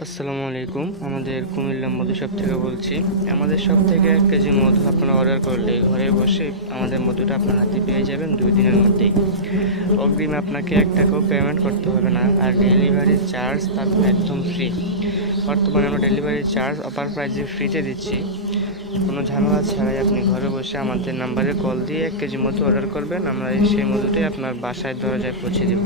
আসসালামু আলাইকুম। আমাদের কুমিল্লা মধু শপ থেকে বলছি। আমাদের শপ থেকে 1 কেজি মধু আপনারা অর্ডার করলে ঘরে বসে আমাদের মধুটা আপনার হাতে পেয়ে যাবেন 2 দিনের মধ্যেই। অগ্রিম আপনাকে 1 টাকাও পেমেন্ট করতে হবে না, আর ডেলিভারি চার্জ পাবেন একদম ফ্রি। বর্তমানে আমরা ডেলিভারি চার্জ অফার প্রাইসে ফ্রিতে দিচ্ছি। কোনো ঝামেলা ছাড়াই আপনি ঘরে বসে আমাদের নাম্বারে কল দিয়ে 1 কেজি মধু অর্ডার করবেন, আমরা সেই মধুটাই আপনার বাসায় দরজায় পৌঁছে দেব।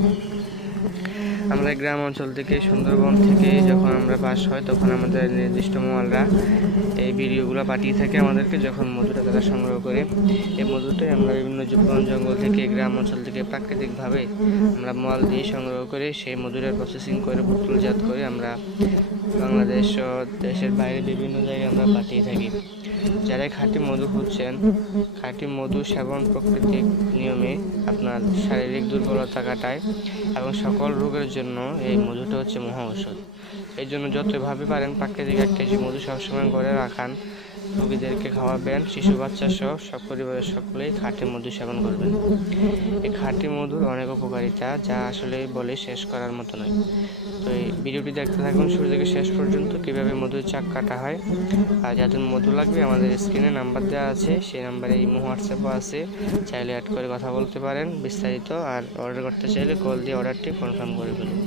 আমরা গ্রাম অঞ্চল থেকে, সুন্দরবন থেকে যখন আমরা পাস হয় তখন আমাদের নির্দিষ্ট মহলরা এই ভিডিওগুলো পাঠিয়ে থাকে আমাদেরকে, যখন মধুটা তারা সংগ্রহ করে। এই মধুটাই আমরা বিভিন্ন বন জঙ্গল থেকে, গ্রাম অঞ্চল থেকে প্রাকৃতিকভাবে আমরা মল দিয়ে সংগ্রহ করে সেই মধুটার প্রসেসিং করে বোতলজাত করে আমরা বাংলাদেশ ও দেশের বাইরে বিভিন্ন জায়গায় আমরা পাঠিয়ে থাকি। যারা খাঁটি মধু খুঁজছেন, খাঁটি মধু সেবন প্রাকৃতিক নিয়মে আপনার শারীরিক দুর্বলতা কাটায় এবং সকল রোগের জন্য এই মধুটা হচ্ছে মহা ঔষধ। এই জন্য যতভাবে পারেন প্রাকৃতিক 1 কেজি মধু সবসময় ঘরে রাখান, রোগীদেরকে খাওয়াবেন, শিশু বাচ্চা সহ সব পরিবারের সকলেই খাঁটি মধু সেবন করবেন। এই খাঁটি মধুর অনেক উপকারিতা যা আসলে বলে শেষ করার মতো নয়। তো এই ভিডিওটি দেখতে থাকুন শুরু থেকে শেষ পর্যন্ত, কীভাবে মধুর চাক কাটা হয়। আর যাদের মধু লাগবে আমাদের স্ক্রিনে নাম্বার দেওয়া আছে, সেই নাম্বারে ইমো হোয়াটসঅ্যাপও আছে, চাইলে অ্যাড করে কথা বলতে পারেন বিস্তারিত। আর অর্ডার করতে চাইলে কল দিয়ে অর্ডারটি কনফার্ম করে ফেলুন।